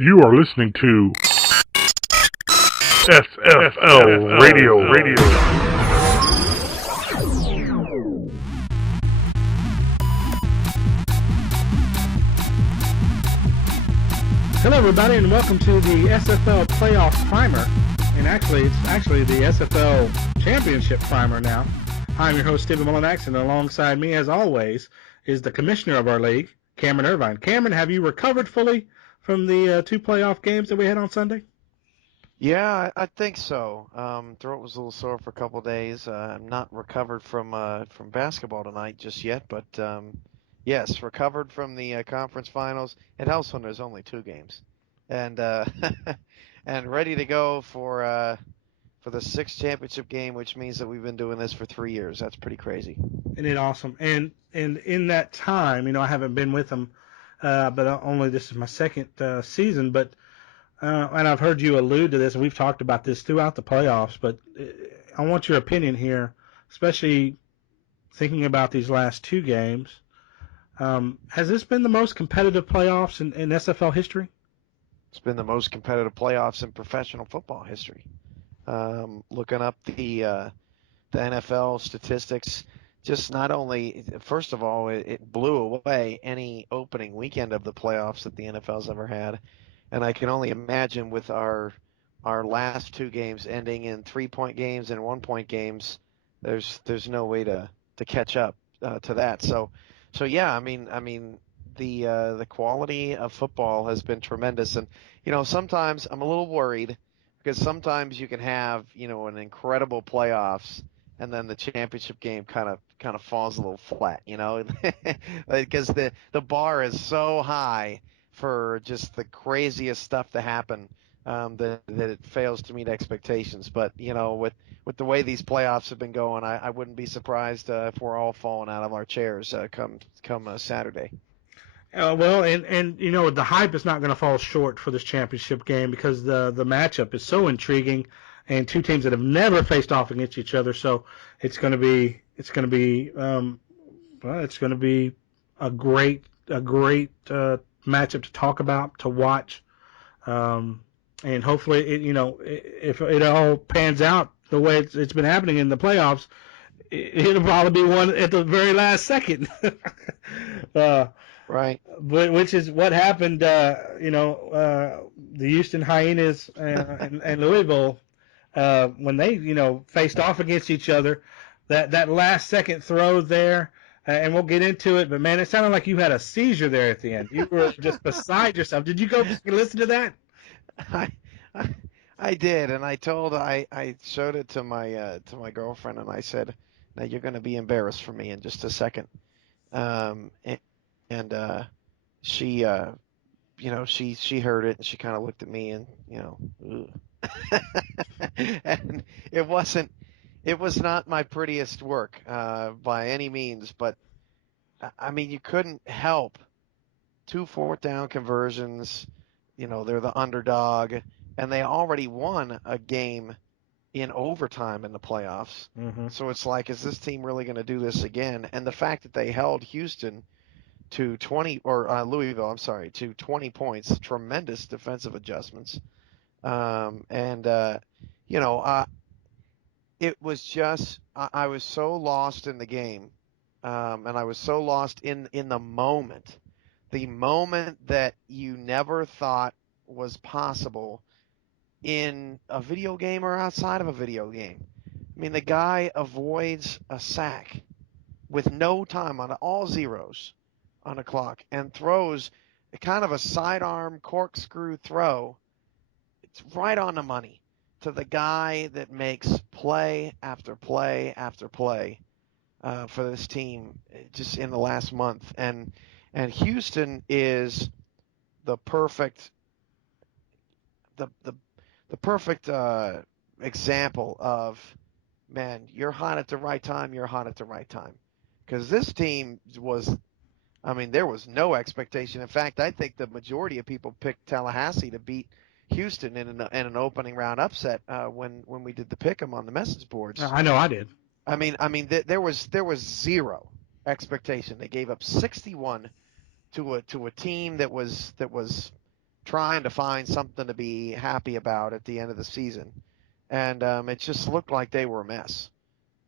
You are listening to SFL Radio. Hello, everybody, and welcome to the SFL Playoff Primer. And it's actually the SFL Championship Primer now. I'm your host, Stephen Mullenax, and alongside me, as always, is the commissioner of our league, Cameron Irvine. Cameron, have you recovered fully from the two playoff games that we had on Sunday? Yeah, I think so. Throat was a little sore for a couple of days. I'm not recovered from basketball tonight just yet, but yes, recovered from the conference finals. It helps when there's only two games, and and ready to go for the Sfl Championship Game, which means that we've been doing this for 3 years. That's pretty crazy. Isn't it awesome? And in that time, I haven't been with them, but this is my second season, but. And I've heard you allude to this, and we've talked about this throughout the playoffs, but I want your opinion here, especially thinking about these last two games. Has this been the most competitive playoffs in SFL history? It's been the most competitive playoffs in professional football history. Looking up the NFL statistics, just not only, first of all, it blew away any opening weekend of the playoffs that the NFL's ever had. And I can only imagine with our last two games ending in 3-point games and 1-point games, there's no way to catch up to that. So yeah, I mean the quality of football has been tremendous. And sometimes I'm a little worried because sometimes you can have an incredible playoffs and then the championship game kind of falls a little flat, because the bar is so high for just the craziest stuff to happen that it fails to meet expectations. But with the way these playoffs have been going, I wouldn't be surprised if we're all falling out of our chairs come Saturday. Well, and the hype is not going to fall short for this championship game because the matchup is so intriguing, and two teams that have never faced off against each other. So it's going to be a great matchup to talk about, to watch, and hopefully if it all pans out the way it's been happening in the playoffs, it'll probably be one at the very last second. Right. But which is what happened. The Houston Hyenas and Louisville when they faced off against each other, that last second throw there. And we'll get into it, but man, it sounded like you had a seizure there at the end. You were just beside yourself. Did you go listen to that? I did, and I showed it to my girlfriend, and I said, "Now you're going to be embarrassed for me in just a second." And she she heard it, and she kind of looked at me, and and it was not my prettiest work by any means, but I mean, you couldn't help. 2 4th-down conversions, they're the underdog, and they already won a game in overtime in the playoffs. Mm-hmm. So it's like, is this team really going to do this again? And the fact that they held Houston to 20, or Louisville, I'm sorry, to 20 points, tremendous defensive adjustments. It was just, I was so lost in the game, and I was so lost in the moment that you never thought was possible in a video game or outside of a video game. I mean, the guy avoids a sack with no time on all zeros on the clock and throws kind of a sidearm corkscrew throw. It's right on the money to the guy that makes play after play after play for this team just in the last month. And Houston is the perfect example of, man, you're hot at the right time, you're hot at the right time. Because this team there was no expectation. In fact, I think the majority of people picked Tallahassee to beat Houston in an opening round upset when we did the pick 'em on the message boards. I know I did. I mean, there was zero expectation. They gave up 61 to a team that was trying to find something to be happy about at the end of the season, and it just looked like they were a mess.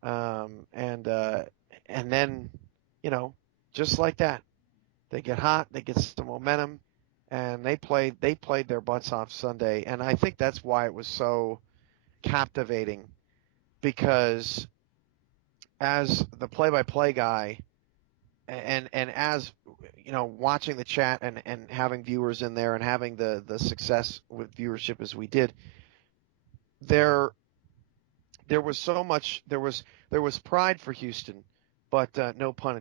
And then, just like that, they get hot, they get some momentum, and they played their butts off Sunday, and I think that's why it was so captivating, because as the play-by-play guy, and as watching the chat and having viewers in there and having the success with viewership as we did, there was so much, there was pride for Houston, but no pun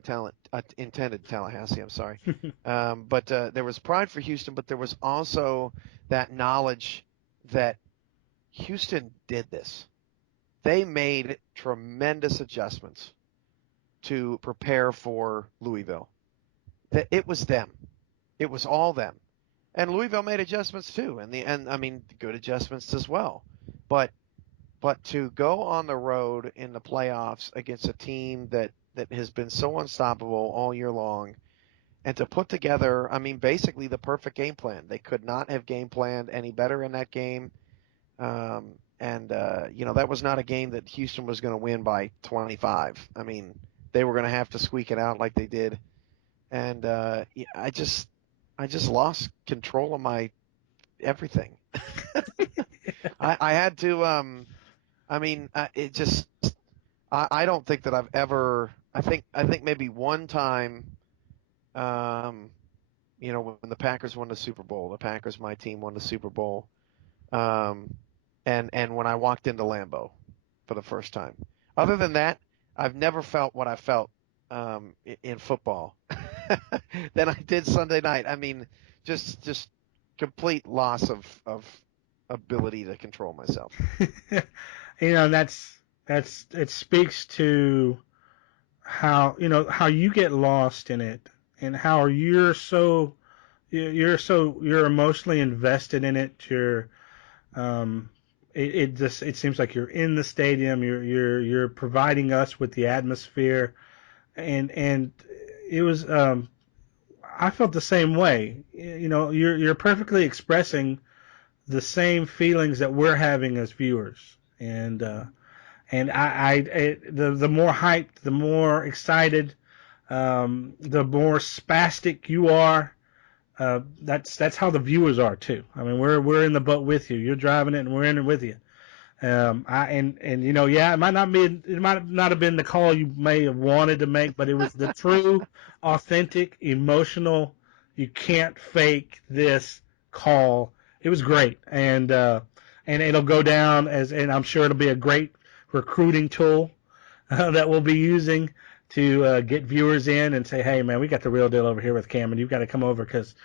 intended, Tallahassee, I'm sorry. But there was pride for Houston, but there was also that knowledge that Houston did this. They made tremendous adjustments to prepare for Louisville. That it was them. It was all them. And Louisville made adjustments too, and I mean good adjustments as well. But to go on the road in the playoffs against a team that has been so unstoppable all year long, and to put together, I mean, basically the perfect game plan. They could not have game planned any better in that game. That was not a game that Houston was going to win by 25. I mean, they were going to have to squeak it out like they did. And I just lost control of my everything. I had to. I don't think that I've ever. I think maybe one time. When the Packers won the Super Bowl, the Packers, my team, won the Super Bowl. And when I walked into Lambeau for the first time. Other than that, I've never felt what I felt in football than I did Sunday night. I mean, just complete loss of ability to control myself. That's it speaks to how you get lost in it, and how you're emotionally invested in it. It seems like you're in the stadium. You're providing us with the atmosphere, and it was. I felt the same way. You're perfectly expressing the same feelings that we're having as viewers, and the more hyped, the more excited, the more spastic you are. That's how the viewers are too. I mean, we're in the boat with you. You're driving it, and we're in it with you. It might not have been the call you may have wanted to make, but it was the true, authentic, emotional. You can't fake this call. It was great, and it'll go down and I'm sure it'll be a great recruiting tool that we'll be using to get viewers in and say, hey man, we got the real deal over here with Cameron. You've got to come over, because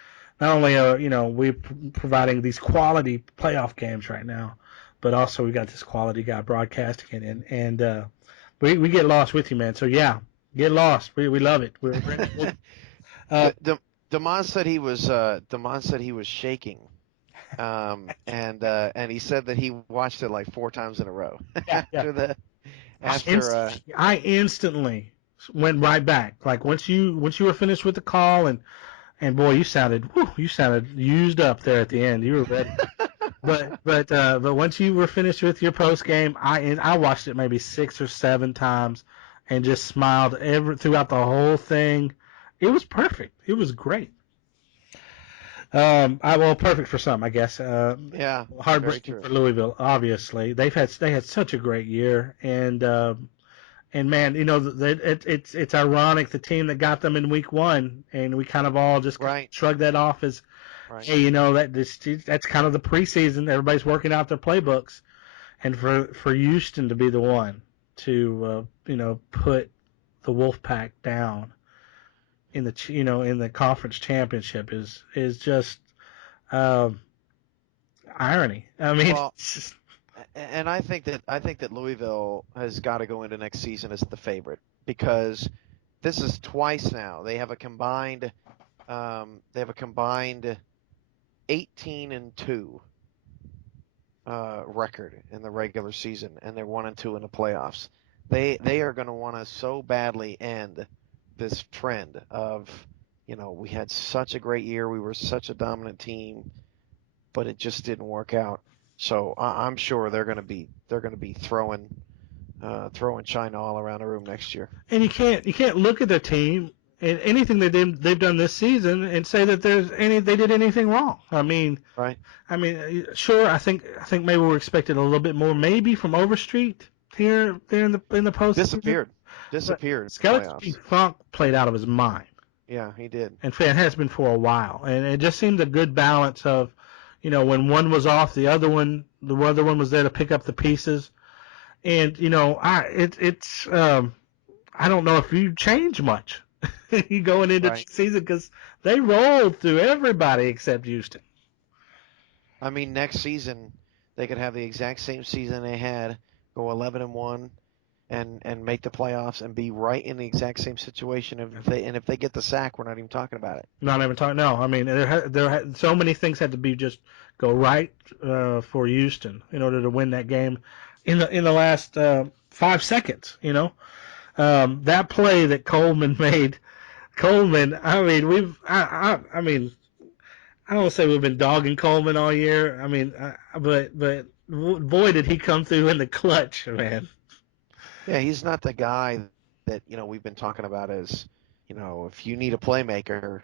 not only are we providing these quality playoff games right now, but also we got this quality guy broadcasting it, and we get lost with you, man. So yeah, get lost. We love it. Damon said he was shaking, and he said that he watched it like 4 times in a row I instantly went right back. Like once you were finished with the call, and boy, you sounded used up there at the end. You were ready. but once you were finished with your post game, I watched it maybe 6 or 7 times and just smiled throughout the whole thing. It was perfect. It was great. Perfect for some, I guess. Yeah. Heartbreaking for Louisville, obviously. They had such a great year, and man, it's ironic, the team that got them in week 1, and we kind of all just shrug that off as, hey, that's kind of the preseason. Everybody's working out their playbooks, and for Houston to be the one to put the Wolfpack down in the conference championship is just irony. I mean, and I think that Louisville has got to go into next season as the favorite, because this is twice now they have a combined 18-2 record in the regular season, and they're 1-2 in the playoffs. They are going to want to so badly end this trend of, we had such a great year, we were such a dominant team, but it just didn't work out. So I'm sure they're going to be throwing China all around the room next year. And you can't look at their team and anything they've done this season and say that they did anything wrong. I mean, Right. Sure. I think maybe we're expecting a little bit more, maybe from Overstreet here there in the postseason. Disappeared. Skeleton Funk played out of his mind. Yeah, he did. And it has been for a while. And it just seemed a good balance of, when one was off, the other one was there to pick up the pieces. And I don't know if you change much going into the season because they rolled through everybody except Houston. I mean, next season they could have the exact same season they had, go 11-1, and make the playoffs and be right in the exact same situation. If they get the sack, we're not even talking about it. Not even talking. No, I mean so many things had to be just go right for Houston in order to win that game in the last 5 seconds. That play that Coleman made. Coleman, I mean, I don't want to say we've been dogging Coleman all year. I mean, but boy, did he come through in the clutch, man. Yeah, he's not the guy that we've been talking about as if you need a playmaker,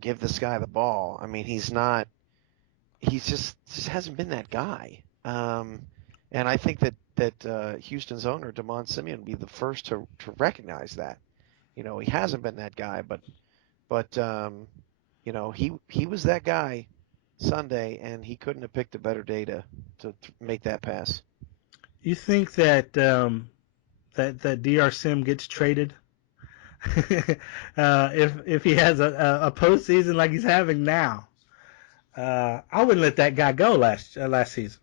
give this guy the ball. I mean, he's not. He's just hasn't been that guy. And I think that Houston's owner, DeMond Simeon, would be the first to recognize that. He hasn't been that guy, but he was that guy Sunday, and he couldn't have picked a better day to make that pass. You think that that DR Sim gets traded if he has a postseason like he's having now? I wouldn't let that guy go last season.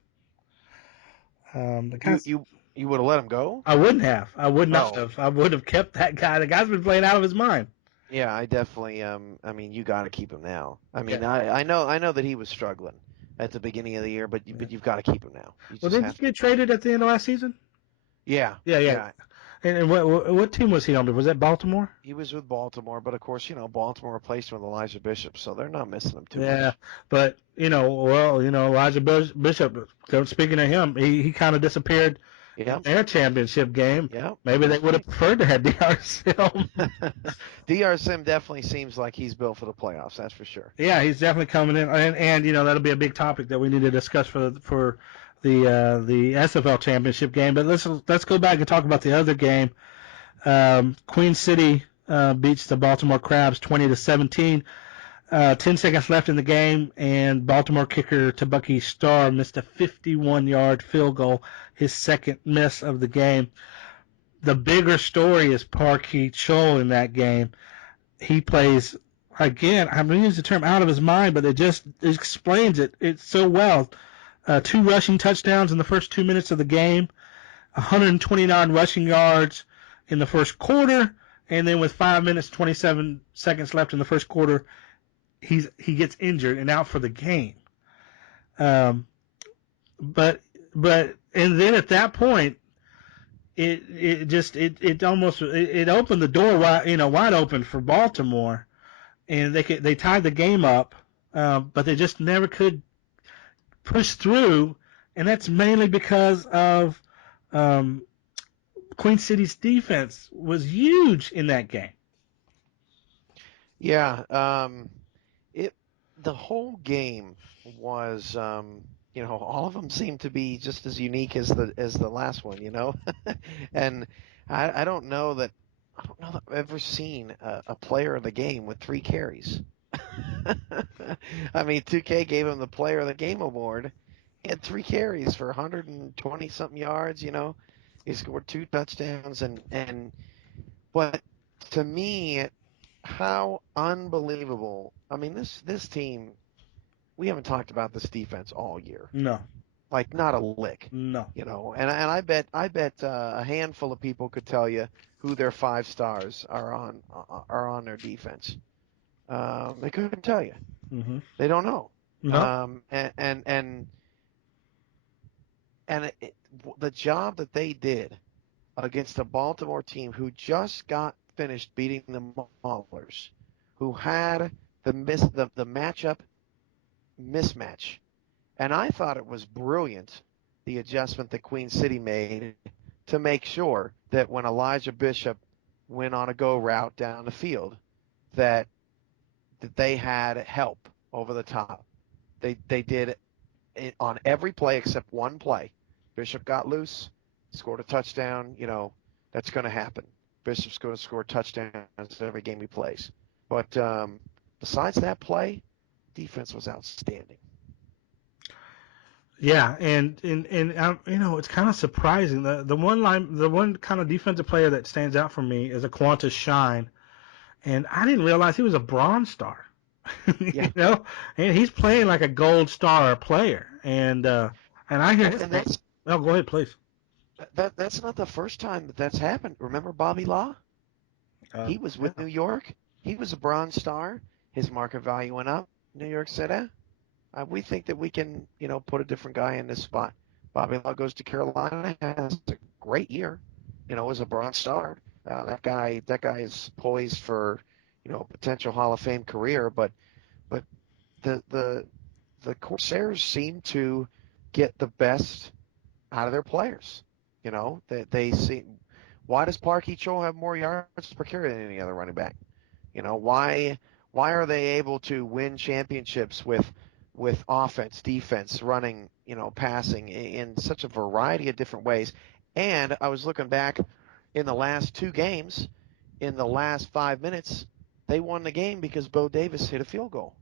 You would have let him go? I wouldn't have. I would not have. I would have kept that guy. The guy's been playing out of his mind. Yeah, I definitely. I mean, you got to keep him now. I mean, yeah. I know that he was struggling at the beginning of the year, but you've got to keep him now. Did he get traded at the end of last season? Yeah. And what team was he on? Was that Baltimore? He was with Baltimore, but of course, Baltimore replaced him with Elijah Bishop, so they're not missing him too much. Yeah, but Elijah Bishop. Speaking of him, he kind of disappeared. Yeah. In their championship game. Yeah. Maybe they would have preferred to have DR Sim. DR Sim definitely seems like he's built for the playoffs. That's for sure. Yeah, he's definitely coming in, and that'll be a big topic that we need to discuss for the SFL Championship game. But let's go back and talk about the other game. Queen City beats the Baltimore Crabs 20-17. 10 seconds left in the game, and Baltimore kicker Tabucky Starr missed a 51-yard field goal, his second miss of the game. The bigger story is Parkey Chol in that game. He plays, again, I'm going to use the term out of his mind, but it just explains it so well. 2 rushing touchdowns in the first 2 minutes of the game, 129 rushing yards in the first quarter, and then with 5 minutes, 27 seconds left in the first quarter, he gets injured and out for the game. But and then at that point, it almost opened the door wide open for Baltimore, and they tied the game up, but they just never could push through, and that's mainly because of Queen City's defense was huge in that game. Yeah. The whole game was, all of them seemed to be just as unique as the last one, and I don't know that I've ever seen a player of the game with 3 carries. I mean, 2K gave him the Player of the Game award. He had 3 carries for 120 something yards. He scored 2 touchdowns, but to me, how unbelievable. I mean, this team, we haven't talked about this defense all year. No. Like, not a lick. No. And I bet a handful of people could tell you who their 5 stars are on their defense. They couldn't tell you. Mm-hmm. They don't know. No. The job that they did against a Baltimore team who just got finished beating the Maulers, who had the matchup mismatch And I thought it was brilliant, the adjustment that Queen City made to make sure that when Elijah Bishop went on a go route down the field, that they had help over the top. They did it on every play except one play. Bishop got loose, scored a touchdown. That's going to happen. Bishop's going to score touchdowns every game he plays. But besides that play, defense was outstanding. Yeah, and it's kind of surprising. The one kind of defensive player that stands out for me is Aquantis Shine, and I didn't realize he was a Bronze Star. Yeah. And he's playing like a Gold Star player, and I hear. And that's Oh, go ahead, please. that's not the first time that's happened. Remember Bobby Law? He was with New York. He was a Bronze Star. His market value went up. New York said, we think that we can, put a different guy in this spot. Bobby Law goes to Carolina, has a great year, as a Bronze Star. That guy is poised for, potential Hall of Fame career. But the Corsairs seem to get the best out of their players. They see. Why does Parkey Cho have more yards per carry than any other running back? Why are they able to win championships with offense, defense, running, passing in such a variety of different ways? And I was looking back in the last two games, in the last 5 minutes, they won the game because Bo Davis hit a field goal.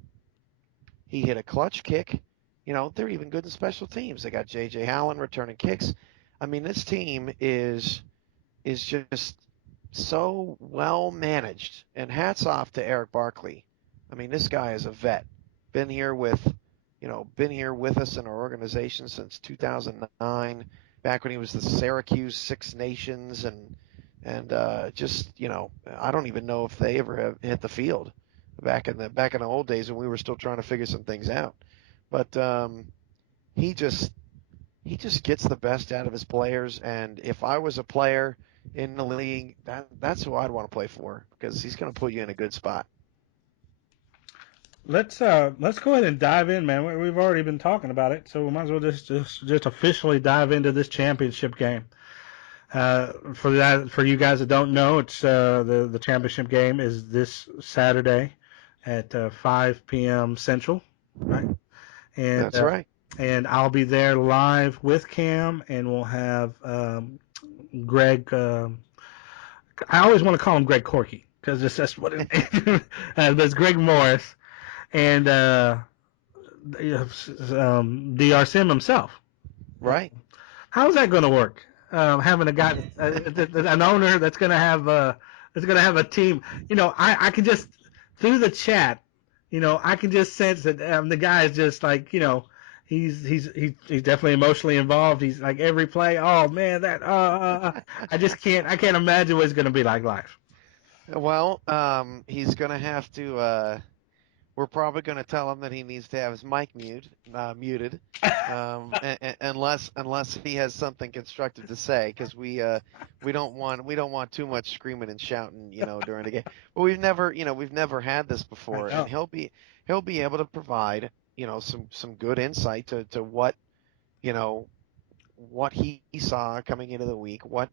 He hit a clutch kick. They're even good in special teams. They got J.J. Allen returning kicks. I mean, this team is just so well managed. And hats off to Eric Barkley. I mean, this guy is a vet. Been here with us in our organization since 2009, back when he was the Syracuse Six Nations, and just I don't even know if they ever have hit the field back in the old days when we were still trying to figure some things out. But he just gets the best out of his players, and if I was a player in the league, that's who I'd want to play for, because he's going to put you in a good spot. Let's go ahead and dive in, man. We've already been talking about it, so we might as well just officially dive into this championship game. For you guys that don't know, it's the championship game is this Saturday at 5 p.m. Central, right? And that's right. And I'll be there live with Cam, and we'll have Greg. I always want to call him Greg Corky because that's what it is. That's Greg Morris and DR Sim himself. Right. How's that going to work? Having a guy, an owner that's going to have a team. I can just through the chat. I can just sense that the guy is just like, he's definitely emotionally involved. He's like every play. Oh man, I can't imagine what it's going to be like live. Well, he's going to have to. We're probably going to tell him that he needs to have his mic muted, unless he has something constructive to say, because we don't want too much screaming and shouting, during the game. But we've never had this before, and he'll be able to provide, some good insight to what, what he saw coming into the week, what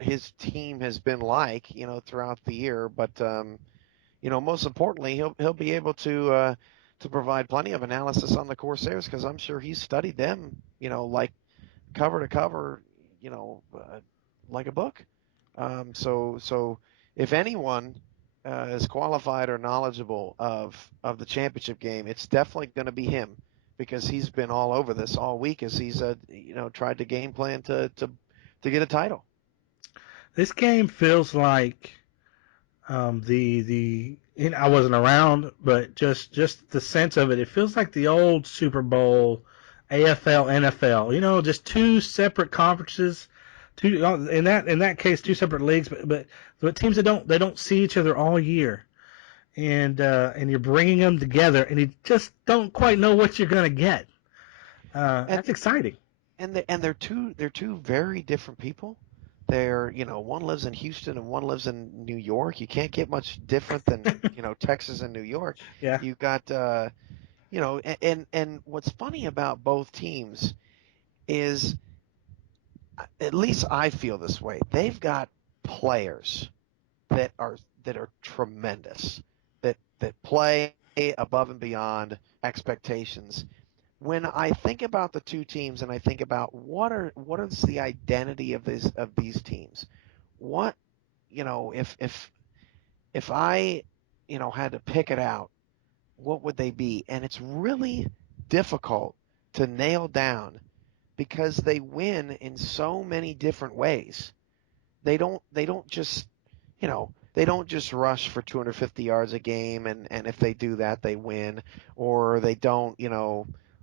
his team has been like, throughout the year, but. Most importantly, he'll be able to provide plenty of analysis on the Corsairs, because I'm sure he's studied them, like cover to cover, like a book. So if anyone is qualified or knowledgeable of the championship game, it's definitely going to be him, because he's been all over this all week as he's tried to game plan to get a title. This game feels like. I wasn't around, but just the sense of it, it feels like the old Super Bowl, AFL, NFL. Just two separate conferences, in that case, two separate leagues, but teams that don't see each other all year, and you're bringing them together, and you just don't quite know what you're gonna get. That's exciting. And they're two very different people. They're, one lives in Houston and one lives in New York. You can't get much different than, Texas and New York. Yeah. You got and what's funny about both teams is, at least I feel this way. They've got players that are tremendous, that play above and beyond expectations. When I think about the two teams and I think about what is the identity of these teams, what if I had to pick it out, what would they be? And it's really difficult to nail down because they win in so many different ways. They don't just they don't just rush for 250 yards a game, and if they do that, they win. Or they don't,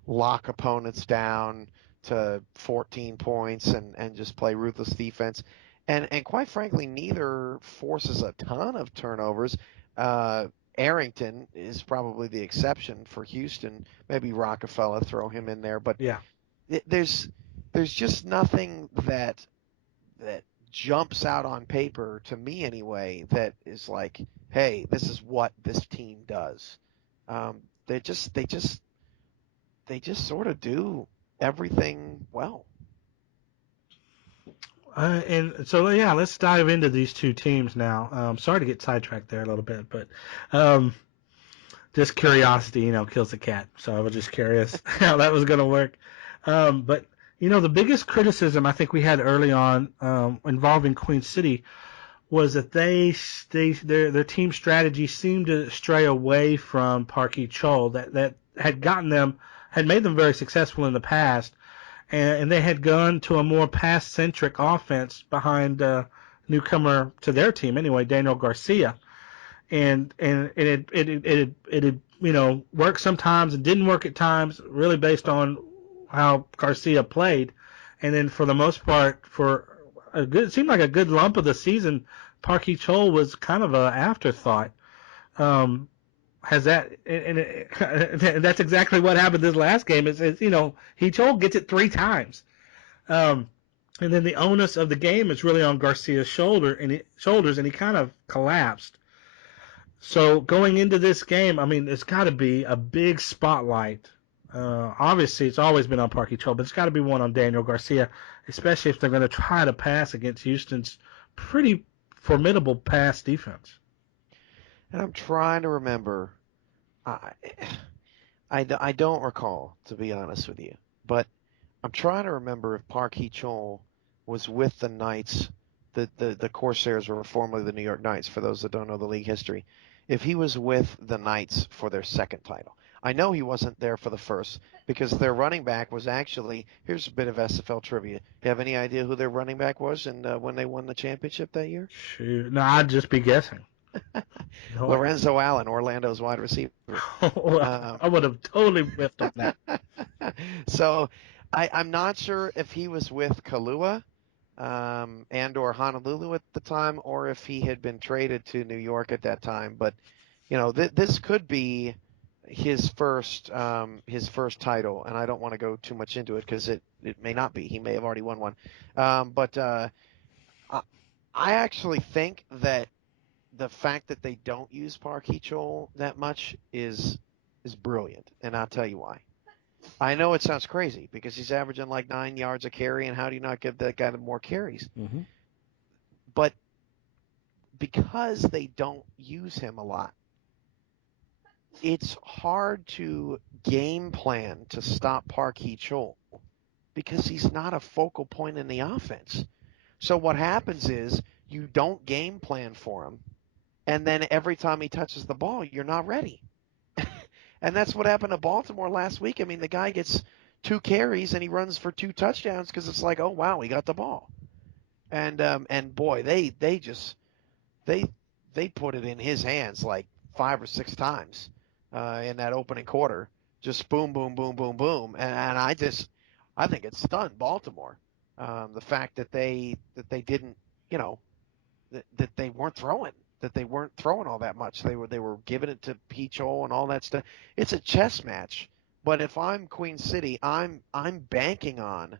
lock opponents down to 14 points and just play ruthless defense. And quite frankly, neither forces a ton of turnovers. Arrington is probably the exception for Houston. Maybe Rockefeller, throw him in there. But Yeah. there's just nothing that jumps out on paper to me anyway that is like, hey, this is what this team does. They just sort of do everything well. And so, yeah, let's dive into these two teams now. Sorry to get sidetracked there a little bit, but just curiosity, kills the cat. So I was just curious how that was going to work. But the biggest criticism I think we had early on involving Queen City was that their team strategy seemed to stray away from Park Chol that had made them very successful in the past, and they had gone to a more pass-centric offense behind newcomer to their team anyway, Daniel Garcia, and it had worked sometimes and didn't work at times, really based on how Garcia played, and then for the most part, it seemed like a good lump of the season, Park Chol was kind of an afterthought. Has that, and that's exactly what happened this last game. Is Chol gets it 3 times, and then the onus of the game is really on Garcia's shoulders, and he kind of collapsed. So going into this game, I mean, it's got to be a big spotlight. Obviously, it's always been on Park Chol, but it's got to be one on Daniel Garcia, especially if they're going to try to pass against Houston's pretty formidable pass defense. And I'm trying to remember. I don't recall, to be honest with you, but I'm trying to remember if Park Chol was with the Knights. The Corsairs were formerly the New York Knights, for those that don't know the league history. If he was with the Knights for their second title. I know he wasn't there for the first because their running back was actually, here's a bit of SFL trivia. You have any idea who their running back was and when they won the championship that year? Shoot. No, I'd just be guessing. No. Lorenzo Allen, Orlando's wide receiver. I would have totally whiffed on that. So I'm not sure if he was with Kahlua and or Honolulu at the time, or if he had been traded to New York at that time. But this could be his first title, and I don't want to go too much into it because it may not be. He may have already won one. But I actually think that the fact that they don't use Park Chol that much is brilliant, and I'll tell you why. I know it sounds crazy because he's averaging like 9 yards a carry, and how do you not give that guy more carries? Mm-hmm. But because they don't use him a lot, it's hard to game plan to stop Park Chol because he's not a focal point in the offense. So what happens is you don't game plan for him, and then every time he touches the ball, you're not ready. And that's what happened to Baltimore last week. I mean, the guy gets 2 carries and he runs for 2 touchdowns because it's like, oh wow, he got the ball. And boy, they put it in his hands like 5 or 6 times in that opening quarter. Just boom, boom, boom, boom, boom. And I think it stunned Baltimore. The fact that they didn't, that they weren't throwing. That they weren't throwing all that much. They were giving it to Chol and all that stuff. It's a chess match. But if I'm Queen City, I'm banking on,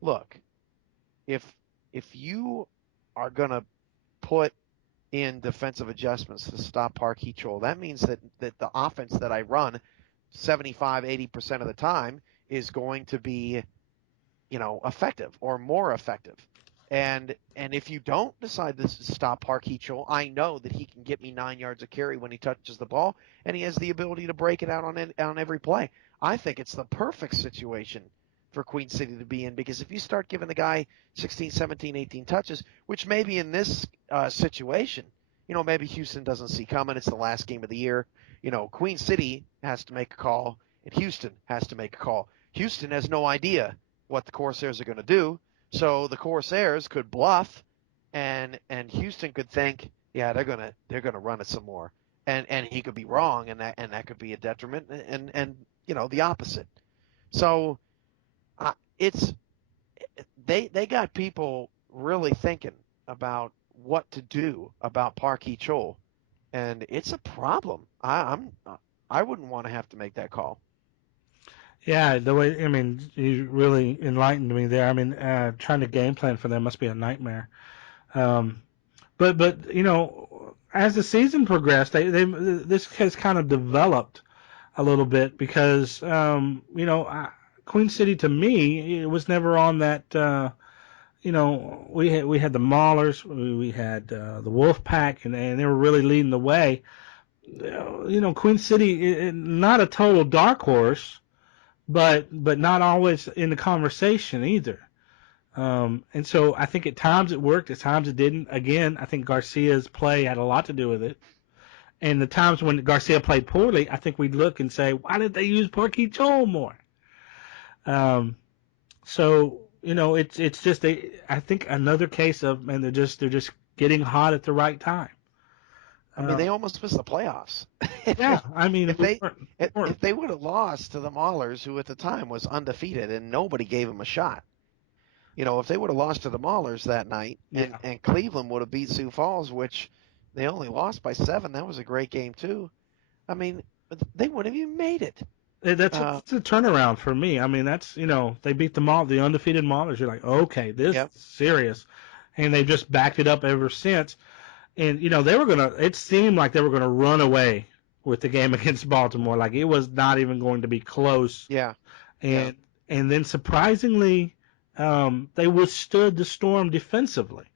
look, if you are gonna put in defensive adjustments to stop Park Chol, that means that the offense that I run 75, 80% of the time is going to be, effective or more effective. And if you don't decide to stop Parkey Chol, I know that he can get me 9 yards of carry when he touches the ball, and he has the ability to break it out on every play. I think it's the perfect situation for Queen City to be in, because if you start giving the guy 16, 17, 18 touches, which maybe in this situation, maybe Houston doesn't see coming. It's the last game of the year. Queen City has to make a call, and Houston has to make a call. Houston has no idea what the Corsairs are going to do. So the Corsairs could bluff, and Houston could think, yeah, they're gonna run it some more, and he could be wrong, and that could be a detriment, and the opposite. So they got people really thinking about what to do about Parkey Chol, and it's a problem. I wouldn't want to have to make that call. Yeah, you really enlightened me there. Trying to game plan for them must be a nightmare. But as the season progressed, this has kind of developed a little bit because Queen City, to me, it was never on that. We had the Maulers, we had the Wolf Pack, and they were really leading the way. Queen City, not a total dark horse, but not always in the conversation either. And so I think at times it worked, at times it didn't. Again, I think Garcia's play had a lot to do with it. And the times when Garcia played poorly, I think we'd look and say, why did they use Parkey Chol more? It's just I think another case of, man, they're just getting hot at the right time. They almost missed the playoffs. Yeah, if they would have lost to the Maulers, who at the time was undefeated and nobody gave them a shot, if they would have lost to the Maulers that night, and Cleveland would have beat Sioux Falls, which they only lost by 7, that was a great game too. They wouldn't have even made it. That's a turnaround for me. That's they beat the undefeated Maulers. You're like, okay, this is serious, and they just backed it up ever since. And it seemed like they were gonna run away with the game against Baltimore. Like it was not even going to be close. Yeah. And then surprisingly, they withstood the storm defensively.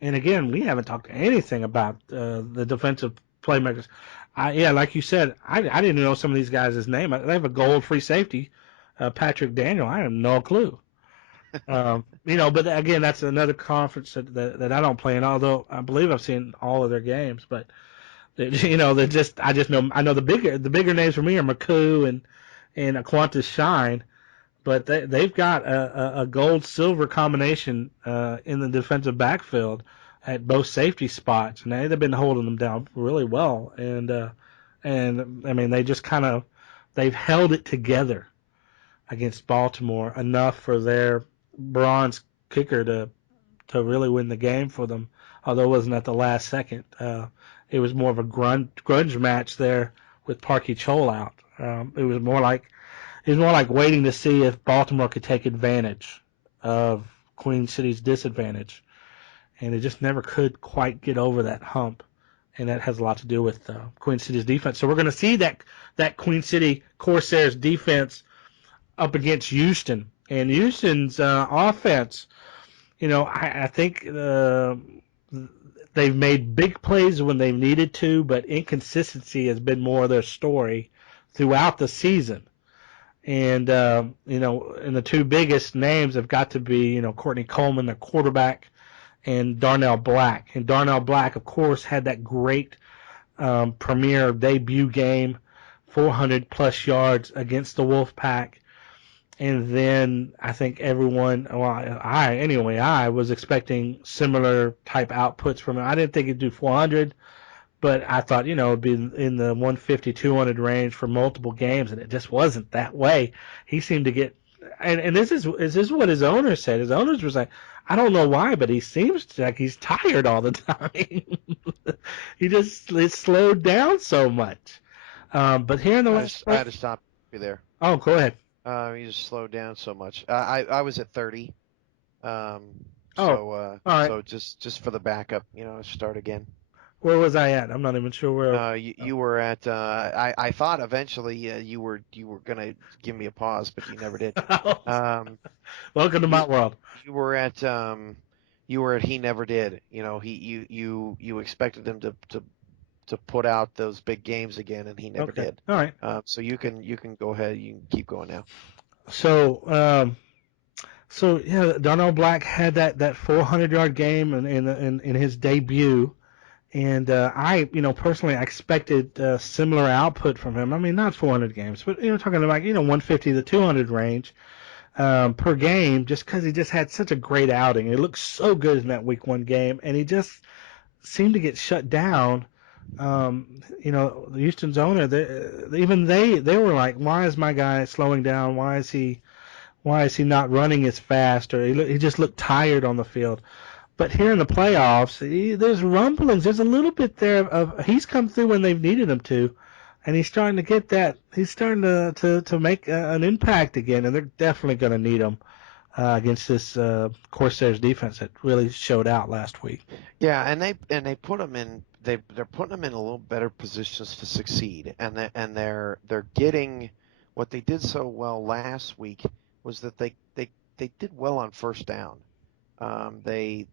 And again, we haven't talked anything about the defensive playmakers. Like you said, I didn't know some of these guys' name. They have a gold free safety, Patrick Daniel. I have no clue. But again, that's another conference that I don't play in. Although I believe I've seen all of their games, but I know the bigger names for me are McCoo and Aquantis Shine, but they've got a gold silver combination in the defensive backfield at both safety spots, and they've been holding them down really well. And they just they've held it together against Baltimore enough for their bronze kicker to really win the game for them, although it wasn't at the last second. It was more of a grunge match there with Parkey Chol out. It was more like waiting to see if Baltimore could take advantage of Queen City's disadvantage, and they just never could quite get over that hump, and that has a lot to do with Queen City's defense. So we're going to see that Queen City Corsairs defense up against Houston. And Houston's offense, I think they've made big plays when they've needed to, but inconsistency has been more of their story throughout the season. And, and the two biggest names have got to be, Courtney Coleman, the quarterback, and Darnell Black. And Darnell Black, of course, had that great premier debut game, 400-plus yards against the Wolfpack. And then I think everyone, I was expecting similar type outputs from him. I didn't think he'd do 400, but I thought, it'd be in the 150, 200 range for multiple games, and it just wasn't that way. He seemed to get, and this is what his owner said. His owners were saying, I don't know why, but he seems like he's tired all the time. It's slowed down so much. But here in the last, I had to stop you there. Oh, go ahead. You just slowed down so much. I was at 30. All right. So just for the backup, start again. Where was I at? I'm not even sure where. You were at. I thought eventually you were gonna give me a pause, but you never did. Um, Welcome to my you world. you were at you were at he never did. You expected him to put out those big games again, and he never Okay. did. All right. So you can go ahead. You can keep going now. So yeah, Darnell Black had that 400-yard game in his debut, and personally, I expected similar output from him. I mean, not 400 games, but talking about 150 to 200 range per game, just because he just had such a great outing. He looked so good in that Week 1 game, and he just seemed to get shut down. The Houston's owner, they were like, why is my guy slowing down? Why is he not running as fast? Or he just looked tired on the field. But here in the playoffs, there's rumblings. There's a little bit there of he's come through when they've needed him to, and he's starting to get that. He's starting to make an impact again, and they're definitely going to need him against this Corsairs defense that really showed out last week. Yeah, and they put him in. They're putting him in a little better positions to succeed, and they're getting what they did so well last week was that they did well on first down. They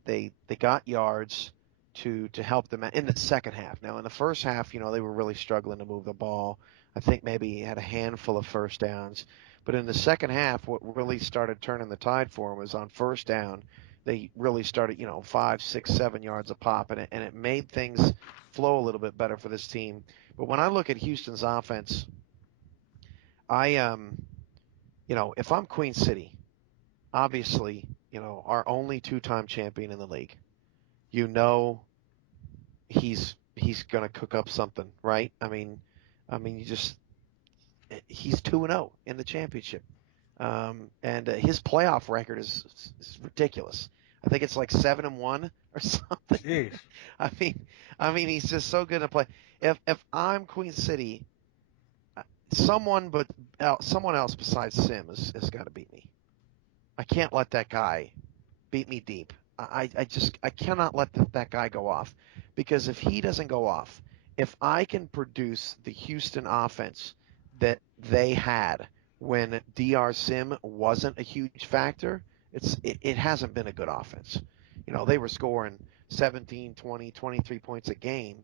got yards to help them in the second half. Now in the first half, they were really struggling to move the ball. I think maybe he had a handful of first downs, but in the second half, what really started turning the tide for him was on first down. They really started, 5, 6, 7 yards a pop, and it made things flow a little bit better for this team. But when I look at Houston's offense, if I'm Queen City, obviously, our only two-time champion in the league, he's going to cook up something, right? I mean, he's 2-0 in the championship. And his playoff record is ridiculous. I think it's like 7-1 or something. Jeez. I mean, he's just so good to play. If I'm Queen City, someone else besides Sim has got to beat me. I can't let that guy beat me deep. I cannot let that guy go off, because if he doesn't go off, if I can produce the Houston offense that they had when DR Sim wasn't a huge factor, it hasn't been a good offense. They were scoring 17, 20, 23 points a game,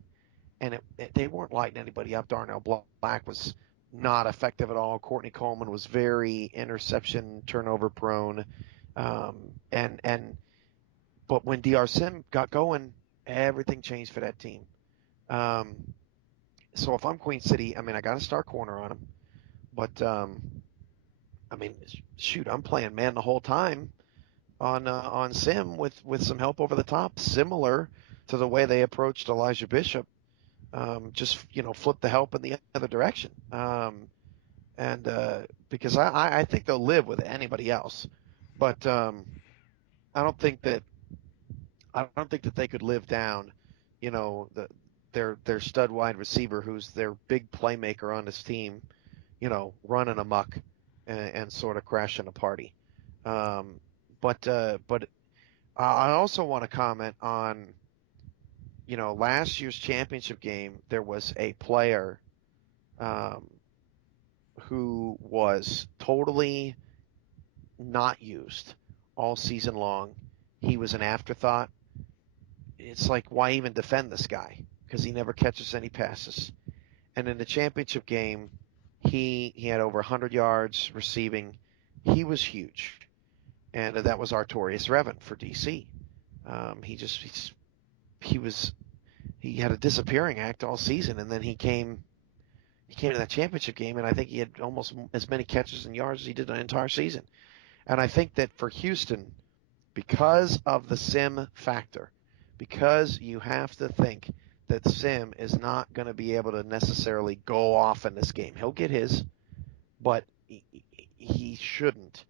and they weren't lighting anybody up. Darnell Black was not effective at all. Courtney Coleman was very interception, turnover prone. But when DR Sim got going, everything changed for that team. So if I'm Queen City, I got to start corner on him. But shoot, I'm playing man the whole time on Sim with some help over the top, similar to the way they approached Elijah Bishop. Just flip the help in the other direction. Because I think they'll live with anybody else, but I don't think that they could live down, their stud wide receiver, who's their big playmaker on this team, running amok and sort of crashing a party. But I also want to comment on, last year's championship game. There was a player who was totally not used all season long. He was an afterthought. It's like, why even defend this guy? Because he never catches any passes. And in the championship game, he had over 100 yards receiving. He was huge. And that was Artorius Revan for DC. He had a disappearing act all season, and then he came to that championship game, and I think he had almost as many catches and yards as he did the entire season. And I think that for Houston, because of the Sim factor, because you have to think that Sim is not going to be able to necessarily go off in this game. He'll get his, but he shouldn't,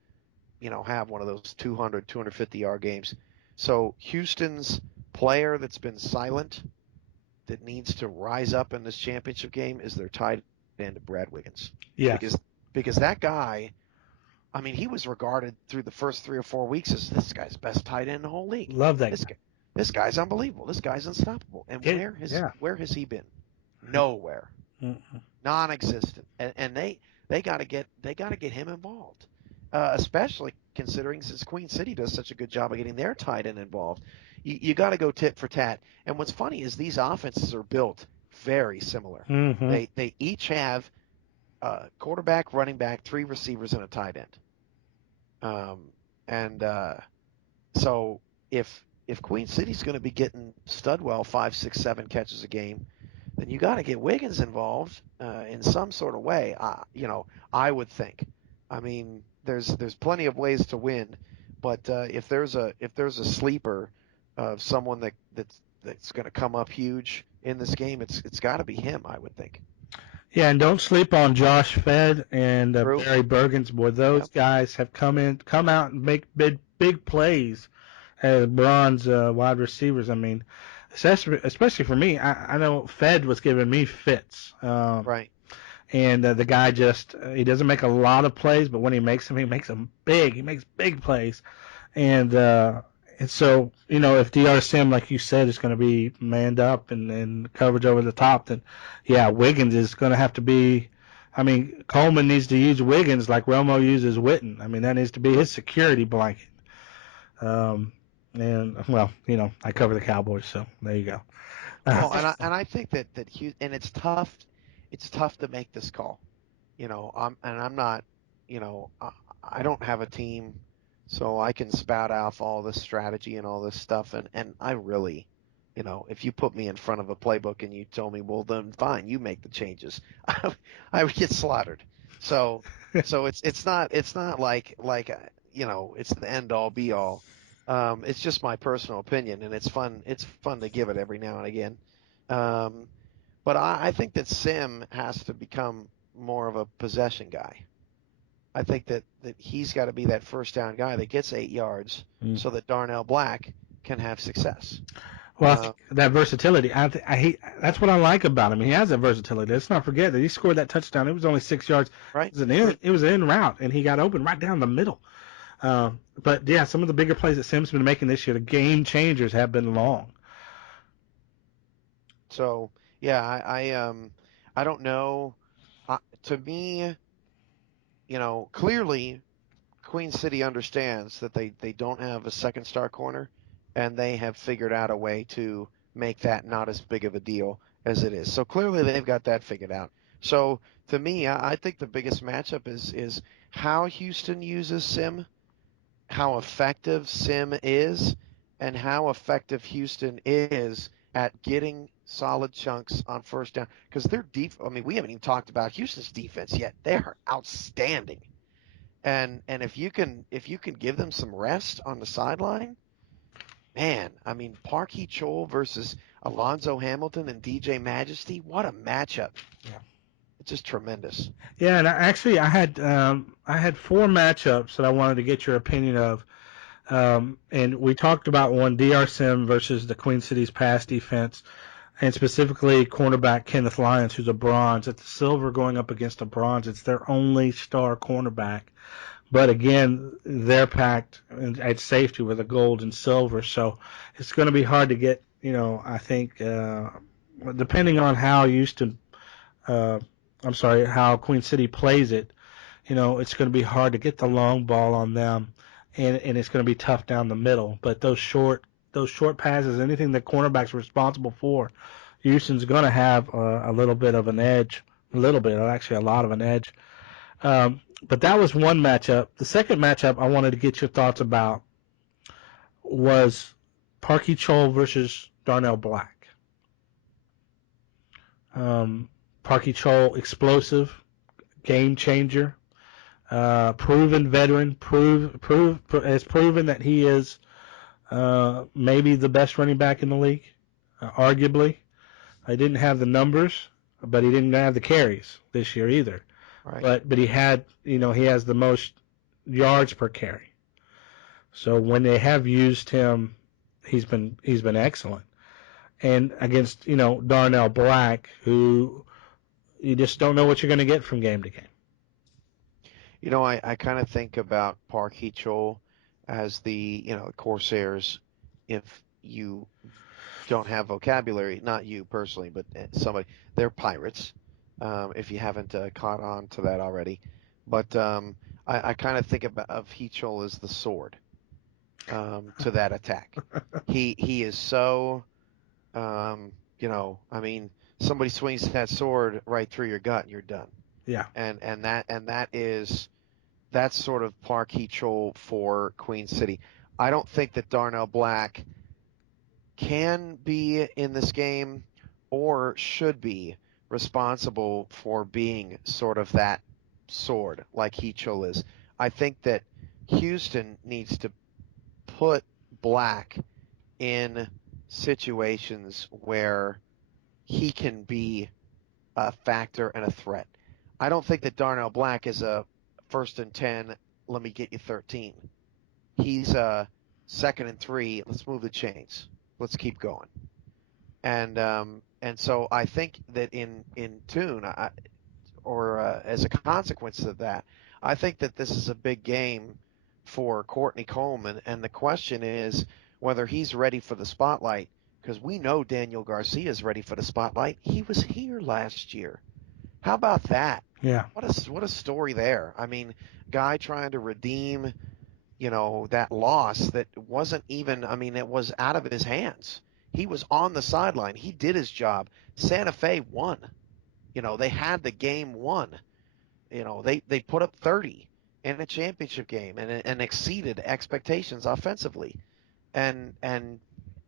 have one of those 200, 250-yard games. So Houston's player that's been silent, that needs to rise up in this championship game, is their tight end, Brad Wiggins. Yeah. Because that guy, he was regarded through the first 3 or 4 weeks as this guy's best tight end in the whole league. Love that This guy. this guy's unbelievable. This guy's unstoppable. And where has he been? Nowhere. Mm-hmm. Non-existent. And they got to get him involved. Especially considering since Queen City does such a good job of getting their tight end involved. You got to go tit for tat. And what's funny is these offenses are built very similar. Mm-hmm. They each have quarterback, running back, 3 receivers, and a tight end. So if Queen City's going to be getting Studwell 5, 6, 7 catches a game, then you got to get Wiggins involved in some sort of way. I would think. I mean, there's plenty of ways to win, but if there's a sleeper of someone that's going to come up huge in this game, it's got to be him, I would think. Yeah, and don't sleep on Josh Fedd and Barry Bergens. Boy, those guys have come out and make big plays as bronze wide receivers. I mean, especially for me, I know Fed was giving me fits. Right. And the guy he doesn't make a lot of plays, but when he makes them big. He makes big plays. And so, if DR Sim, like you said, is going to be manned up and coverage over the top, then, yeah, Wiggins is going to have to be – I mean, Coleman needs to use Wiggins like Romo uses Witten. I mean, that needs to be his security blanket. I cover the Cowboys, so there you go. And I think that and it's tough. It's tough to make this call. I'm not. I don't have a team, so I can spout off all this strategy and all this stuff. And I really, if you put me in front of a playbook and you told me, well, then fine, you make the changes, I would get slaughtered. So it's not like it's the end all be all. It's just my personal opinion, and it's fun. It's fun to give it every now and again. But I think that Sim has to become more of a possession guy. I think that he's got to be that first down guy that gets 8 yards so that Darnell Black can have success. Well, that versatility, that's what I like about him. He has that versatility. Let's not forget that he scored that touchdown. It was only 6 yards. Right. It was an in route, and he got open right down the middle. But, yeah, some of the bigger plays that Sim's been making this year, the game changers, have been long. So, yeah, I don't know. To me, clearly Queen City understands that they don't have a second star corner, and they have figured out a way to make that not as big of a deal as it is. So clearly they've got that figured out. So to me, I think the biggest matchup is how Houston uses Sim, how effective Sim is, and how effective Houston is at getting solid chunks on first down. Because their we haven't even talked about Houston's defense yet. They are outstanding. And if you can give them some rest on the sideline, man, I mean, Parkey Chol versus Alonzo Hamilton and DJ Majesty, what a matchup. Yeah. It's just tremendous. Yeah, and I had 4 matchups that I wanted to get your opinion of. And we talked about one, DR Sim versus the Queen City's pass defense, and specifically cornerback Kenneth Lyons, who's a bronze. It's a silver going up against a bronze. It's their only star cornerback. But again, they're packed at safety with a gold and silver, so it's going to be hard to get, I think, depending on how how Queen City plays it, it's going to be hard to get the long ball on them, and it's going to be tough down the middle. But those short passes, anything that cornerback's responsible for, Houston's going to have a little bit of an edge, actually a lot of an edge. But that was one matchup. The second matchup I wanted to get your thoughts about was Parkey Chol versus Darnell Black. Parkey Chol, explosive, game changer, proven veteran, has proven that he is maybe the best running back in the league, arguably. I didn't have the numbers, but he didn't have the carries this year either. Right. But he had, he has the most yards per carry. So when they have used him, he's been excellent. And against, Darnell Black, who you just don't know what you're going to get from game to game. I kind of think about Parkey Chol as the, Corsairs. If you don't have vocabulary, not you personally, but somebody, they're pirates. If you haven't caught on to that already, but I kind of think of Heechul as the sword to that attack. He is so I mean, somebody swings that sword right through your gut and you're done. Yeah. And that's sort of Park Heechul for Queen City. I don't think that Darnell Black can be in this game or should be responsible for being sort of that sword like Heechul is. I think that Houston needs to put Black in situations where he can be a factor and a threat. I don't think that Darnell Black is a 1st and 10, let me get you 13. He's a 2nd and 3, let's move the chains. Let's keep going. And so I think that in tune, as a consequence of that, I think that this is a big game for Courtney Coleman, and the question is whether he's ready for the spotlight, because we know Daniel Garcia is ready for the spotlight. He was here last year. How about that? Yeah. What a story there. I mean, guy trying to redeem, that loss that wasn't even, it was out of his hands. He was on the sideline. He did his job. Santa Fe won. They had the game won. They put up 30 in a championship game and exceeded expectations offensively. And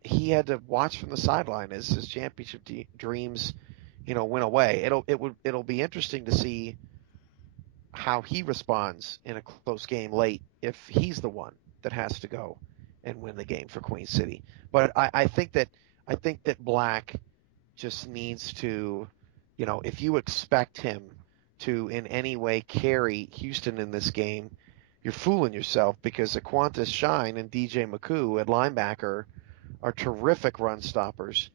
he had to watch from the sideline as his championship dreams, went away. It'll be interesting to see how he responds in a close game late if he's the one that has to go and win the game for Queen City. But I think that Black just needs to, if you expect him to in any way carry Houston in this game, you're fooling yourself, because Aquantis Shine and DJ McCoo at linebacker are terrific run stoppers.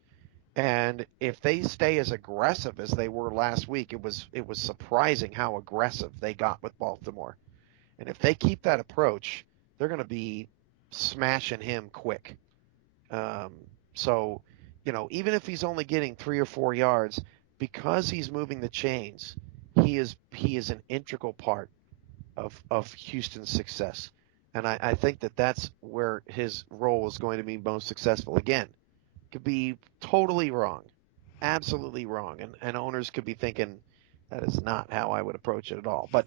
And if they stay as aggressive as they were last week, it was surprising how aggressive they got with Baltimore. And if they keep that approach, they're going to be smashing him quick. So, even if he's only getting 3 or 4 yards, because he's moving the chains, he is an integral part of Houston's success. And I think that that's where his role is going to be most successful. Again, could be totally wrong, absolutely wrong, and owners could be thinking that is not how I would approach it at all. But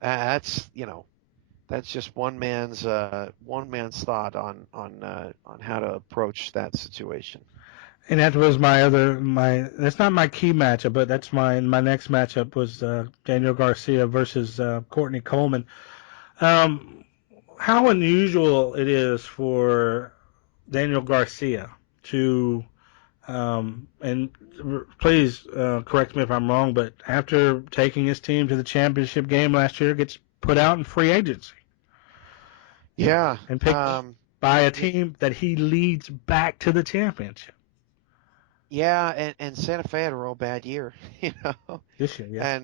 that's just one man's thought on how to approach that situation. And that was that's not my key matchup, but that's my next matchup was Daniel Garcia versus Courtney Coleman. How unusual it is for Daniel Garcia to, and please correct me if I'm wrong, but after taking his team to the championship game last year, gets put out in free agency. Yeah. And picked by a team that he leads back to the championship. Yeah, and Santa Fe had a real bad year, This year, yeah.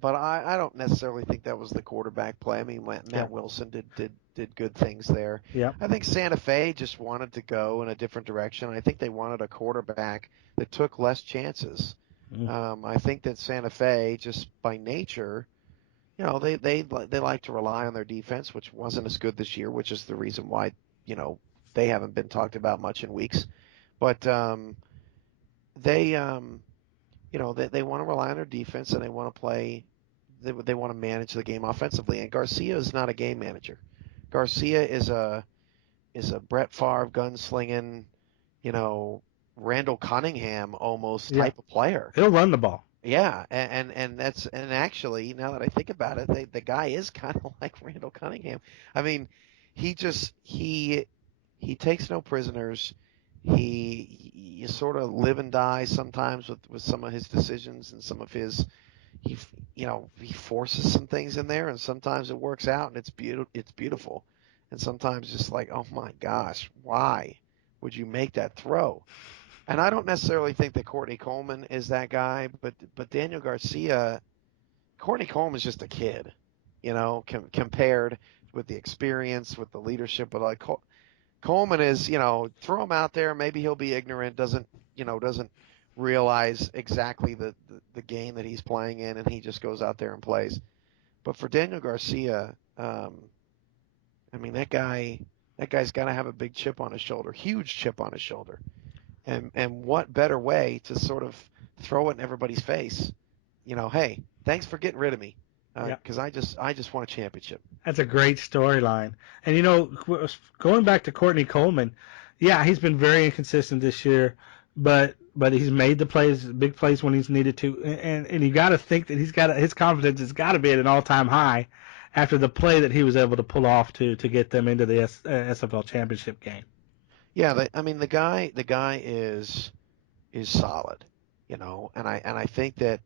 But I don't necessarily think that was the quarterback play. I mean, Matt Wilson did good things there. Yeah. I think Santa Fe just wanted to go in a different direction. I think they wanted a quarterback that took less chances. I think that Santa Fe, just by nature, they like to rely on their defense, which wasn't as good this year, which is the reason why they haven't been talked about much in weeks. But they want to rely on their defense, and they want to play. They want to manage the game offensively. And Garcia is not a game manager. Garcia is a Brett Favre gunslinging, Randall Cunningham almost type of player. He'll run the ball. Yeah, and actually, now that I think about it, the guy is kind of like Randall Cunningham. I mean, he takes no prisoners. You sort of live and die sometimes with some of his decisions and some of his he forces some things in there, and sometimes it works out and it's beautiful, and sometimes it's like, oh my gosh, why would you make that throw? And I don't necessarily think that Courtney Coleman is that guy, but Daniel Garcia, Courtney Coleman is just a kid, compared with the experience, with the leadership, but Coleman is, throw him out there. Maybe he'll be ignorant, doesn't realize exactly the game that he's playing in, and he just goes out there and plays. But for Daniel Garcia, that guy's got to have a big chip on his shoulder, huge chip on his shoulder. And what better way to sort of throw it in everybody's face? Hey, thanks for getting rid of me, because I just won a championship. That's a great storyline. And going back to Courtney Coleman, yeah, he's been very inconsistent this year, but he's made the plays, big plays when he's needed to, and you got to think that his confidence has got to be at an all-time high after the play that he was able to pull off to get them into the SFL Championship game. Yeah, the guy is solid, and I think that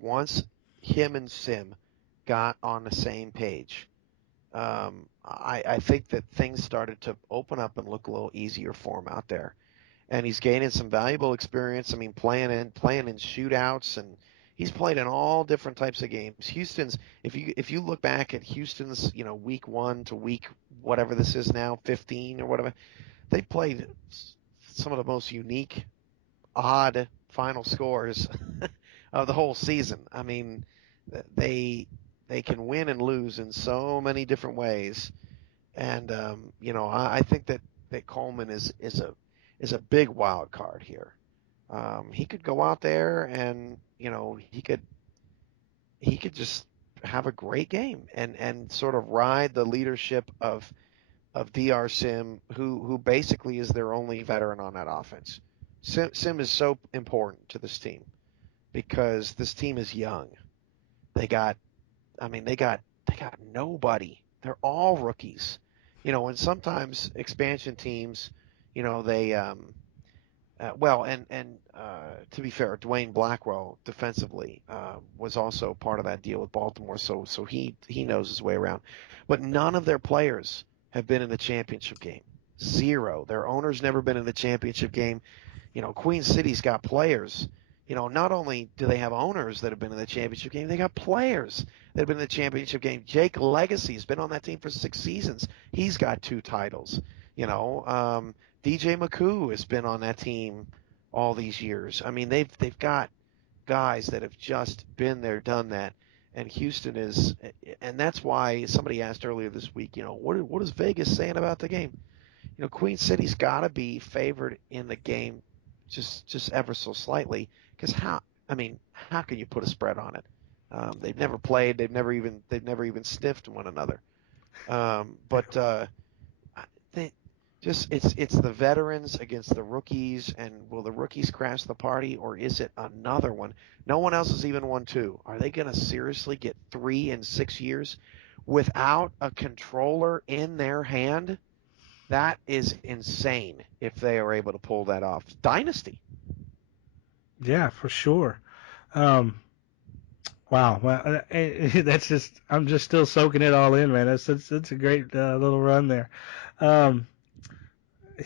once him and Sim got on the same page, I think that things started to open up and look a little easier for him out there, and he's gaining some valuable experience. Playing in shootouts, and he's played in all different types of games. Houston's, if you look back at Houston's, week 1 to week whatever this is now, 15 or whatever, they played some of the most unique, odd final scores of the whole season. They can win and lose in so many different ways, and I think that Coleman is a big wild card here. He could go out there and he could just have a great game and sort of ride the leadership of DR Sim, who basically is their only veteran on that offense. Sim is so important to this team because this team is young. They got nobody. They're all rookies. And sometimes expansion teams, they to be fair, Dwayne Blackwell defensively was also part of that deal with Baltimore, so he knows his way around. But none of their players have been in the championship game. Zero. Their owner's never been in the championship game. Queen City's got players. Not only do they have owners that have been in the championship game, they got players that have been in the championship game. Jake Legacy's been on that team for 6 seasons. He's got 2 titles. DJ McCoo has been on that team all these years. They've got guys that have just been there, done that. And Houston is, and that's why somebody asked earlier this week, what is Vegas saying about the game? Queen City's got to be favored in the game, just ever so slightly, because how can you put a spread on it? They've never played, they've never even sniffed one another. It's the veterans against the rookies, and will the rookies crash the party, or is it another one? No one else has even won 2. Are they going to seriously get 3 in 6 years without a controller in their hand? That is insane if they are able to pull that off. Dynasty. Yeah, for sure. Wow. Well, that's just, I'm just still soaking it all in, man. It's a great little run there.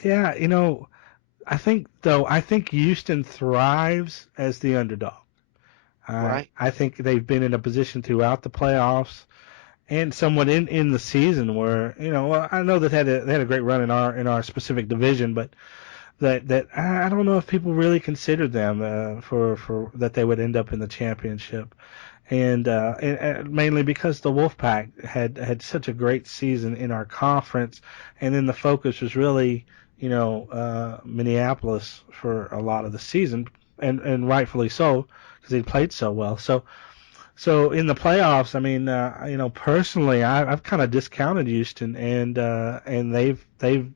Yeah, I think Houston thrives as the underdog. Right. I think they've been in a position throughout the playoffs and somewhat in the season where, I know that they had a great run in our specific division, but that I don't know if people really considered them for that they would end up in the championship. And mainly because the Wolfpack had such a great season in our conference, and then the focus was really, Minneapolis for a lot of the season, and rightfully so, because they played so well. So in the playoffs, personally, I've kind of discounted Houston, and they've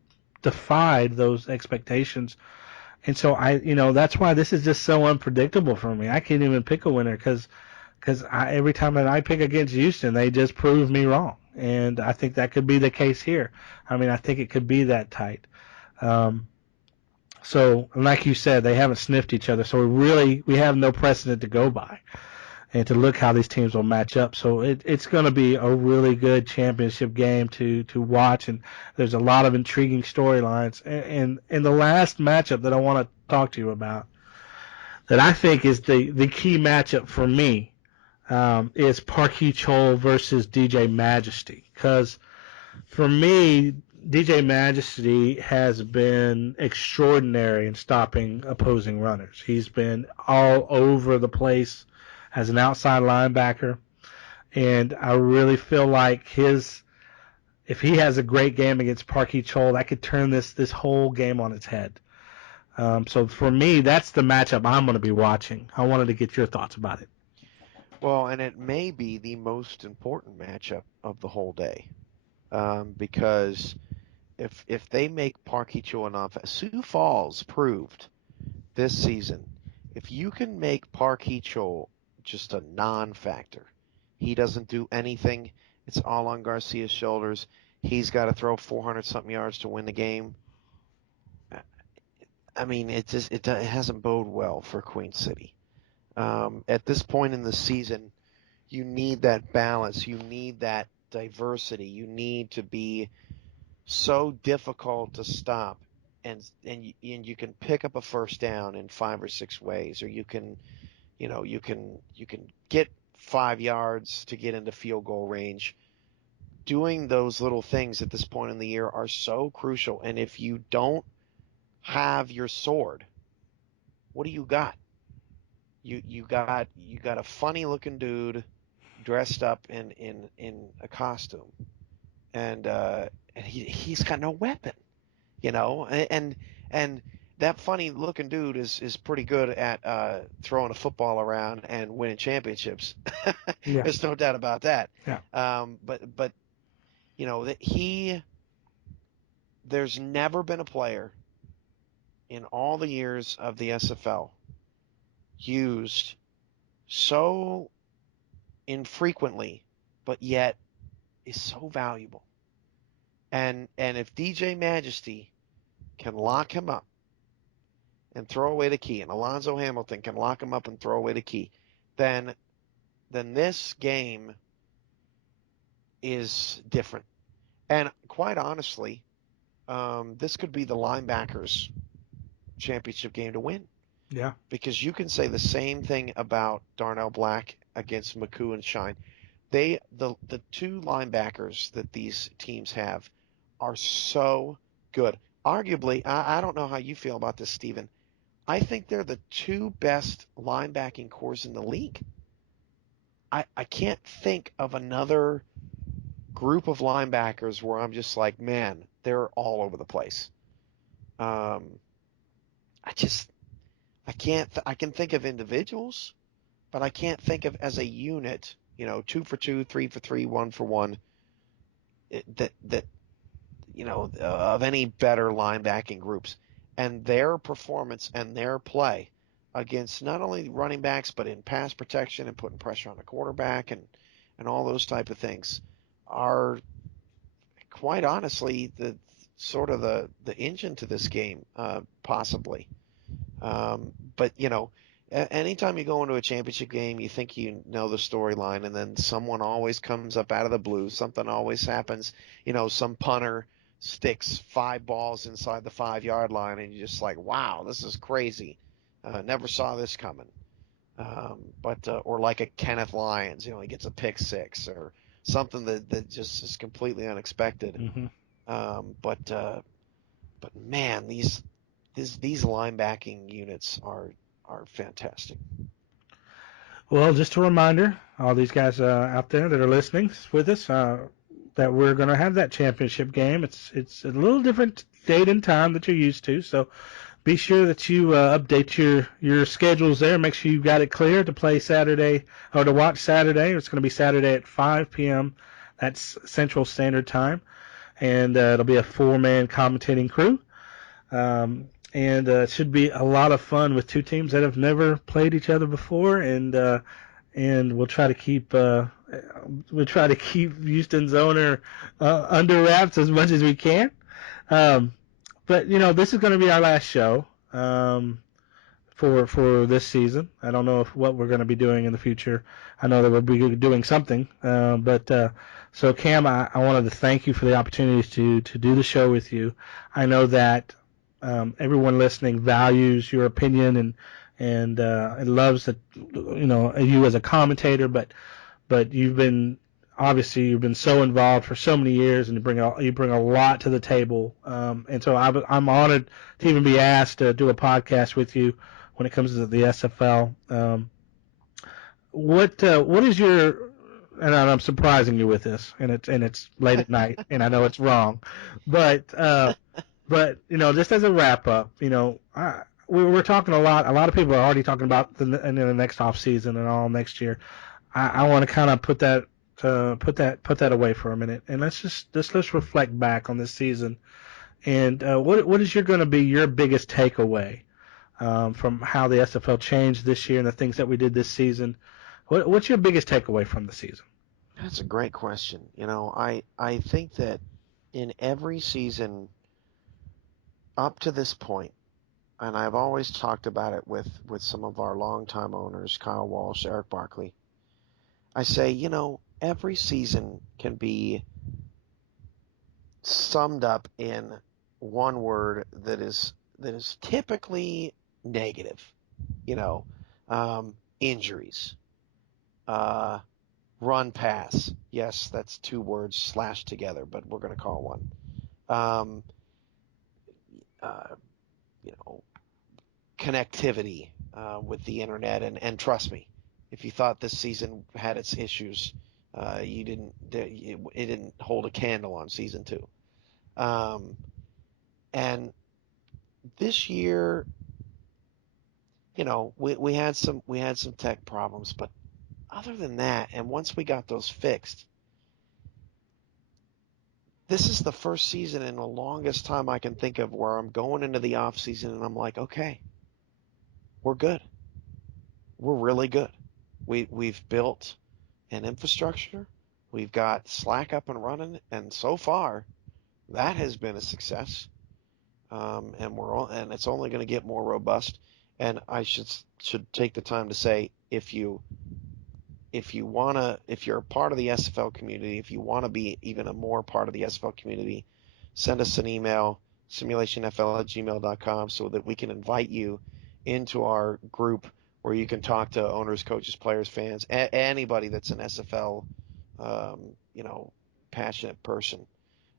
defied those expectations. And so that's why this is just so unpredictable for me. I can't even pick a winner because every time that I pick against Houston, they just prove me wrong. And I think that could be the case here. I think it could be that tight. So, like you said, they haven't sniffed each other, so we have no precedent to go by and to look how these teams will match up. So it's going to be a really good championship game to watch, and there's a lot of intriguing storylines. And the last matchup that I want to talk to you about that I think is the key matchup for me is Parkee Chol versus DJ Majesty, because for me, DJ Majesty has been extraordinary in stopping opposing runners. He's been all over the place as an outside linebacker, and I really feel like if he has a great game against Parkey Chol, that could turn this whole game on its head. So for me, that's the matchup I'm going to be watching. I wanted to get your thoughts about it. Well, and it may be the most important matchup of the whole day, because if they make Parkey Chol enough, Sioux Falls proved this season, if you can make Parkey Chol just a non-factor, he doesn't do anything. It's all on Garcia's shoulders. He's got to throw 400-something yards to win the game. I mean, it hasn't boded well for Queen City. At this point in the season, you need that balance. You need that diversity. You need to be so difficult to stop, and you can pick up a first down in 5 or 6 ways, or you can get 5 yards to get into field goal range. Doing those little things at this point in the year are so crucial. And if you don't have your sword, what do you got? You got a funny looking dude dressed up in a costume, and he's got no weapon, and that funny looking dude is pretty good at throwing a football around and winning championships. Yeah. There's no doubt about that. Yeah. But there's never been a player in all the years of the SFL used so infrequently, but yet is so valuable. And if DJ Majesty can lock him up and throw away the key, and Alonzo Hamilton can lock him up and throw away the key, then this game is different. And quite honestly, this could be the linebackers' championship game to win. Yeah. Because you can say the same thing about Darnell Black against McCoo and Shine. The 2 linebackers that these teams have are so good. Arguably, I don't know how you feel about this, Stephen. I think they're the 2 best linebacking cores in the league. I can't think of another group of linebackers where I'm just like, man, they're all over the place. I can think of individuals, but I can't think of as a unit, 2 for 2, 3 for 3, 1 for 1, of any better linebacking groups. And their performance and their play against not only running backs, but in pass protection and putting pressure on the quarterback and all those type of things are quite honestly the engine to this game, possibly. But anytime you go into a championship game, you think you know the storyline, and then someone always comes up out of the blue. Something always happens. Some punter sticks 5 balls inside the 5-yard line, and you're just like, wow, this is crazy. Never saw this coming. Or like a Kenneth Lyons, he gets a pick 6 or something that just is completely unexpected. Mm-hmm. But man, these linebacking units are fantastic. Well, just a reminder, all these guys out there that are listening with us, that we're going to have that championship game. It's a little different date and time that you're used to, so be sure that you update your schedules there. Make sure you've got it clear to play Saturday or to watch Saturday. It's going to be Saturday at 5 p.m. That's Central Standard Time, and it'll be a 4-man commentating crew. And it should be a lot of fun with 2 teams that have never played each other before, and we'll try to keep Houston's owner under wraps as much as we can. But this is going to be our last show for this season. I don't know what we're going to be doing in the future. I know that we'll be doing something, so Cam, I wanted to thank you for the opportunity to do the show with you. I know that everyone listening values your opinion and loves that you as a commentator, but you've been obviously you've been so involved for so many years, and you bring a lot to the table. And so I'm honored to even be asked to do a podcast with you when it comes to the SFL. What is your, and I'm surprising you with this, and it's late at night, and I know it's wrong, but just as a wrap up, we're talking a lot. A lot of people are already talking about the next off season and all next year. I want to kind of put that away for a minute, and let's reflect back on this season. And what is going to be your biggest takeaway from how the SFL changed this year and the things that we did this season? What's your biggest takeaway from the season? That's a great question. I think that in every season up to this point, and I've always talked about it with some of our longtime owners, Kyle Walsh, Eric Barkley, I say, every season can be summed up in one word that is typically negative. Injuries, run pass. Yes, that's two words slashed together, but we're going to call one. Connectivity with the internet, and trust me, if you thought this season had its issues, it didn't hold a candle on season 2. And this year, we had some tech problems, but other than that, and once we got those fixed, this is the first season in the longest time I can think of where I'm going into the off season and I'm like, okay, we're good. We're really good. We've built an infrastructure. We've got Slack up and running, and so far, that has been a success. And it's only going to get more robust. And I should take the time to say, if you're a part of the SFL community, if you want to be even a more part of the SFL community, send us an email, simulationfl@gmail.com, so that we can invite you into our group where you can talk to owners, coaches, players, fans, anybody that's an SFL, passionate person,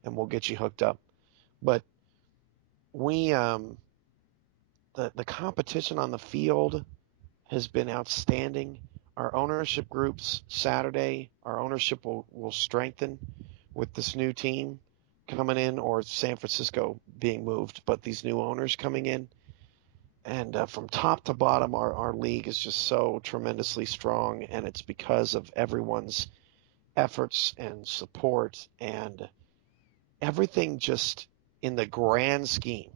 and we'll get you hooked up. But the competition on the field has been outstanding. Our ownership groups Saturday, our ownership will strengthen with this new team coming in, or San Francisco being moved, but these new owners coming in. And from top to bottom, our league is just so tremendously strong, and it's because of everyone's efforts and support, and everything just, in the grand scheme,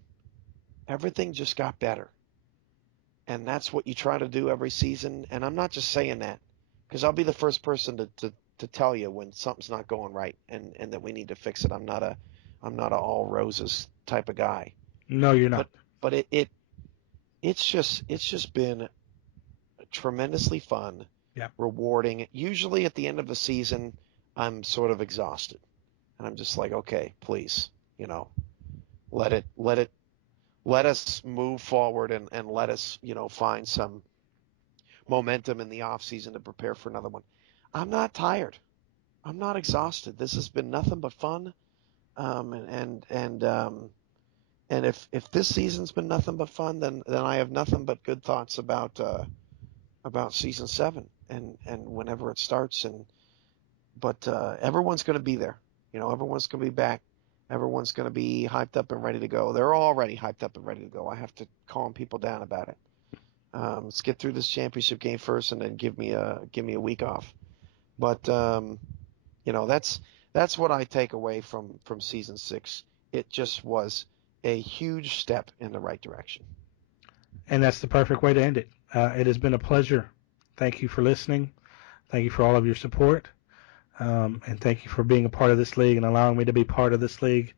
everything just got better. And that's what you try to do every season. And I'm not just saying that, because I'll be the first person to tell you when something's not going right and that we need to fix it. I'm not a all roses type of guy. No, you're not. But it's just been tremendously fun, rewarding. Usually at the end of the season, I'm sort of exhausted, and I'm just like, okay, please, let us move forward and let us, find some momentum in the off season to prepare for another one. I'm not tired. I'm not exhausted. This has been nothing but fun. And if this season's been nothing but fun, then I have nothing but good thoughts about season 7 and whenever it starts. But everyone's going to be there. Everyone's going to be back. Everyone's going to be hyped up and ready to go. They're already hyped up and ready to go. I have to calm people down about it. Let's get through this championship game first, and then give me a week off. But that's what I take away from season 6. It just was a huge step in the right direction. And that's the perfect way to end it. It has been a pleasure. Thank you for listening. Thank you for all of your support. And thank you for being a part of this league and allowing me to be part of this league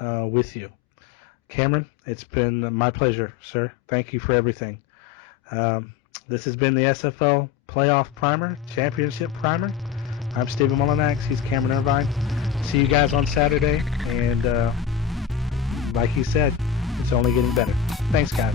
with you. Cameron, it's been my pleasure, sir. Thank you for everything. This has been the SFL Playoff Primer, Championship Primer. I'm Stephen Mullenax. He's Cameron Irvine. See you guys on Saturday. And like he said, it's only getting better. Thanks, guys.